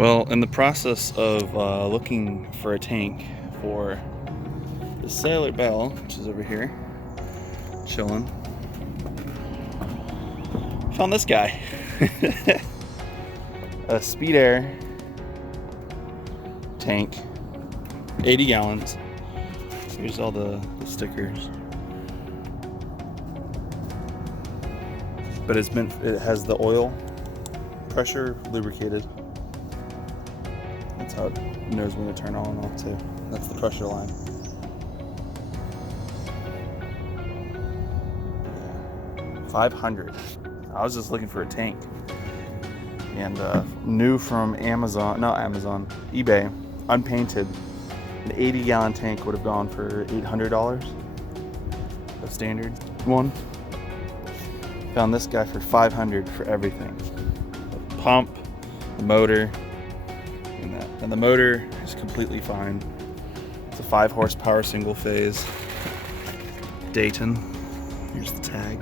Well, in the process of looking for a tank for the Saylor Beall, which is over here, chilling, found this guy. A Speedaire tank, 80 gallons. Here's all the stickers. But it has the oil, pressure lubricated. That's how it knows when to turn on and off too. That's the pressure line. Yeah. 500. I was just looking for a tank. And new from eBay, unpainted. An 80-gallon tank would have gone for $800. The standard one. Found this guy for $500 for everything. The pump, the motor, and that. And the motor is completely fine. It's a 5 horsepower single phase Dayton. Here's the tag.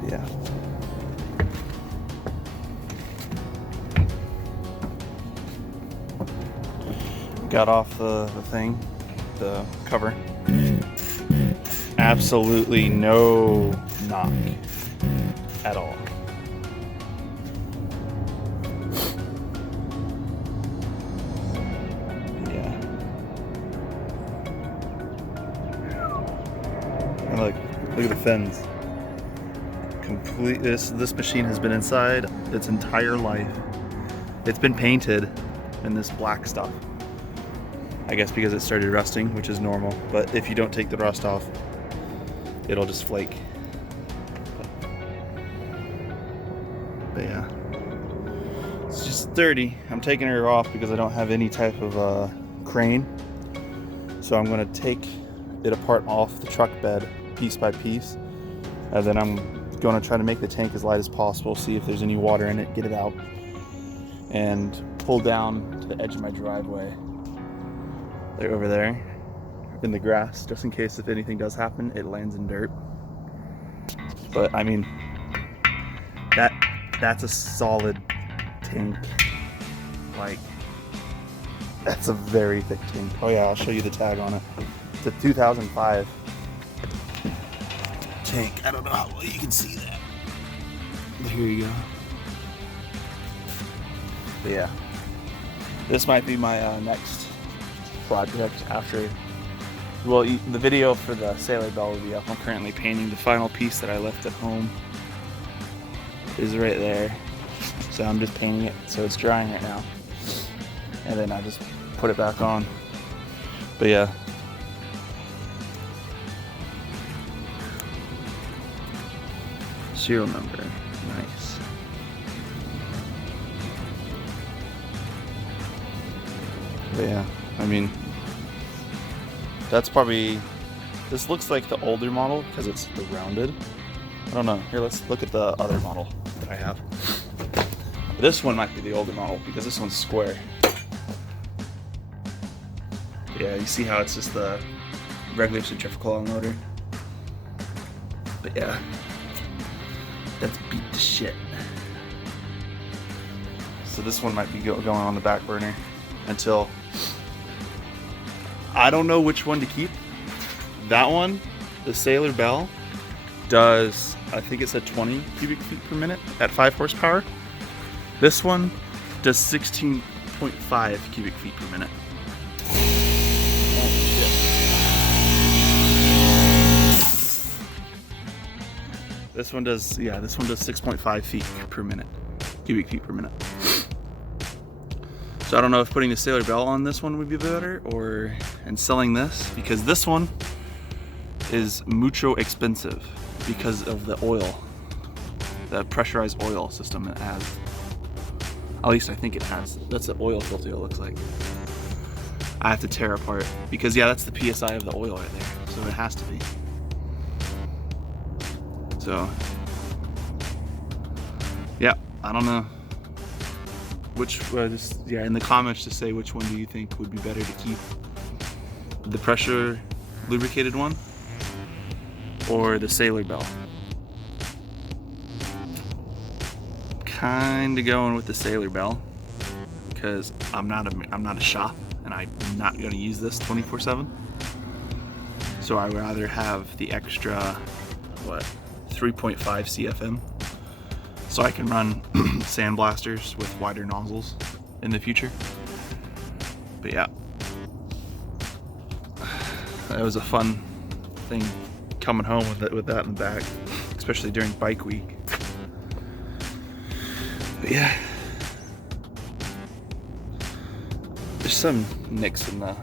But yeah. Got off the thing, the cover. Absolutely no knock at all. Yeah. And look at the fins. This machine has been inside its entire life. It's been painted in this black stuff. I guess because it started rusting, which is normal, but if you don't take the rust off, it'll just flake. But yeah, it's just dirty. I'm taking her off because I don't have any type of crane. So I'm gonna take it apart off the truck bed piece by piece. And then I'm gonna try to make the tank as light as possible, see if there's any water in it, get it out, and pull down to the edge of my driveway. They're over there in the grass, just in case if anything does happen, it lands in dirt. But I mean, that's a solid tank. Like, that's a very thick tank. Oh yeah, I'll show you the tag on it. It's a 2005 tank. I don't know how well you can see that. But here you go. But yeah, this might be my next project after. Well, the video for the Saylor Beall will be up. I'm currently painting the final piece that I left at home. Is right there. So I'm just painting it so it's drying right now. And then I just put it back on. But yeah. Serial number. Nice. But yeah, I mean, that's probably, this looks like the older model because it's the rounded. I don't know. Here, let's look at the other model that I have. This one might be the older model because this one's square. Yeah, you see how it's just the regular centrifugal motor. But yeah, that's beat to shit. So this one might be going on the back burner until, I don't know which one to keep. That one, the Saylor Beall, does, I think it's at 20 cubic feet per minute at 5 horsepower. This one does 16.5 cubic feet per minute. Oh, shit. This one does 6.5 feet per minute, cubic feet per minute. So I don't know if putting the Saylor Beall on this one would be better and selling this, because this one is mucho expensive because of the oil, the pressurized oil system it has. At least I think it has. That's the oil filter it looks like. I have to tear apart because yeah, that's the PSI of the oil right there. So it has to be. So yeah, I don't know. In the comments just say which one do you think would be better to keep, the pressure lubricated one or the Saylor Beall. kind of going with the Saylor Beall because I'm not a shop and I'm not going to use this 24/7. So I would rather have the extra 3.5 CFM so I can run sandblasters with wider nozzles in the future. But yeah, that was a fun thing coming home with that in the back, especially during bike week. But yeah, there's some nicks in the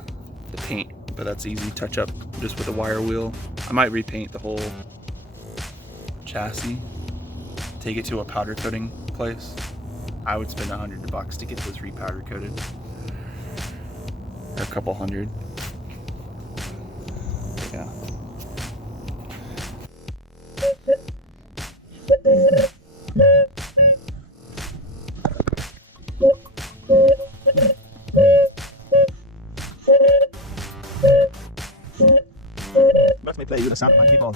paint, but that's easy touch up just with a wire wheel. I might repaint the whole chassis, take it to a powder coating place. I would spend $100 to get this repowder coated, or a couple hundred. Yeah. Let me play you the sound of my keyboard.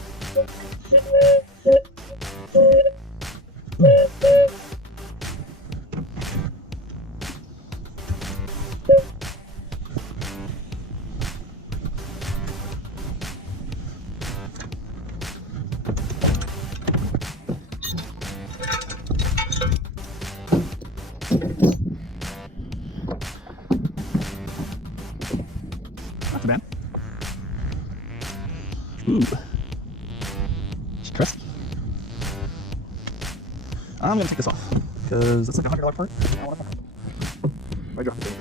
Not too bad. Ooh. It's crisp. I'm gonna take this off because it's like a $100 part. I don't want to fuck it. I dropped it.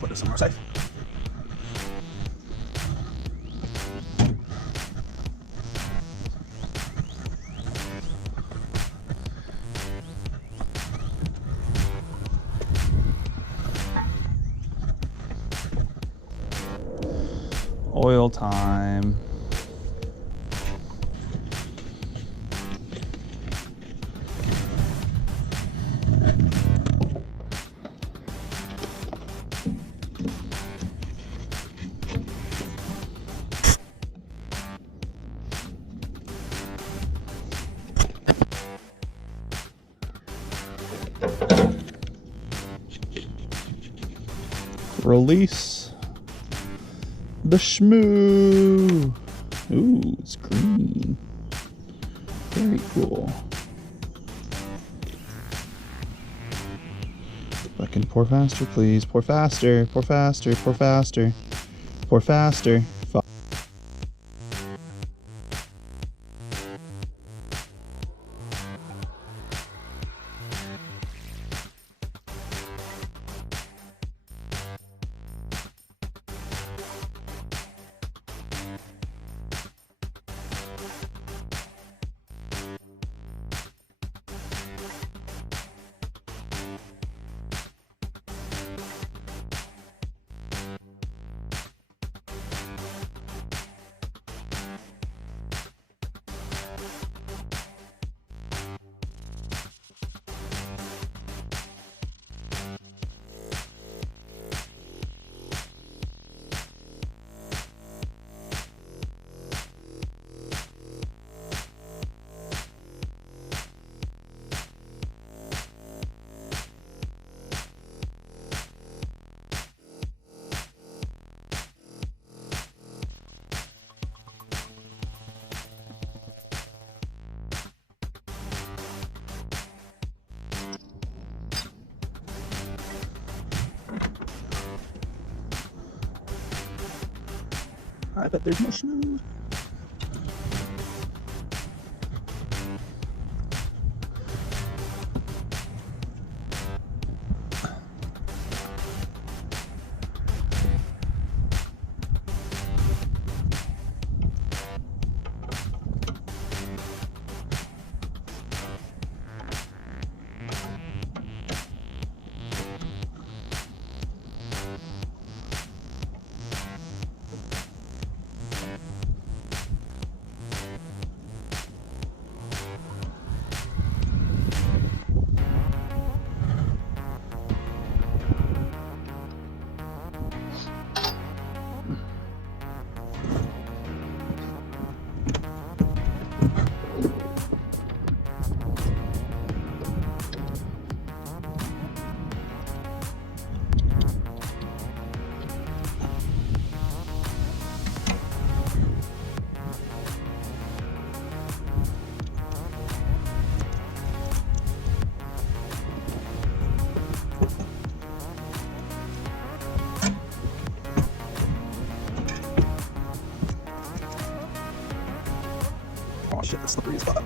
Put this somewhere safe. Oil time. Release the shmoo. Ooh, it's green. Very cool. Fucking pour faster, please. Pour faster, pour faster, pour faster, pour faster. Fuck. I bet there's no shmoo. Oh shit, that's slippery as fuck.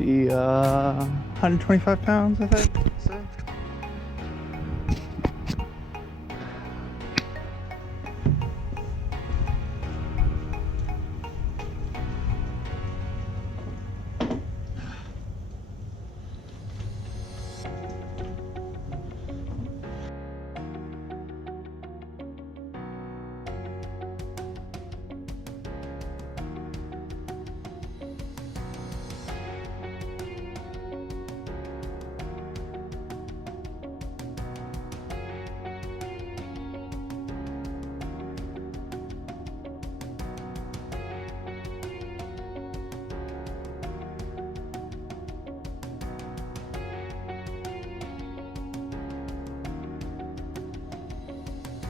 be 125 pounds, I think. So.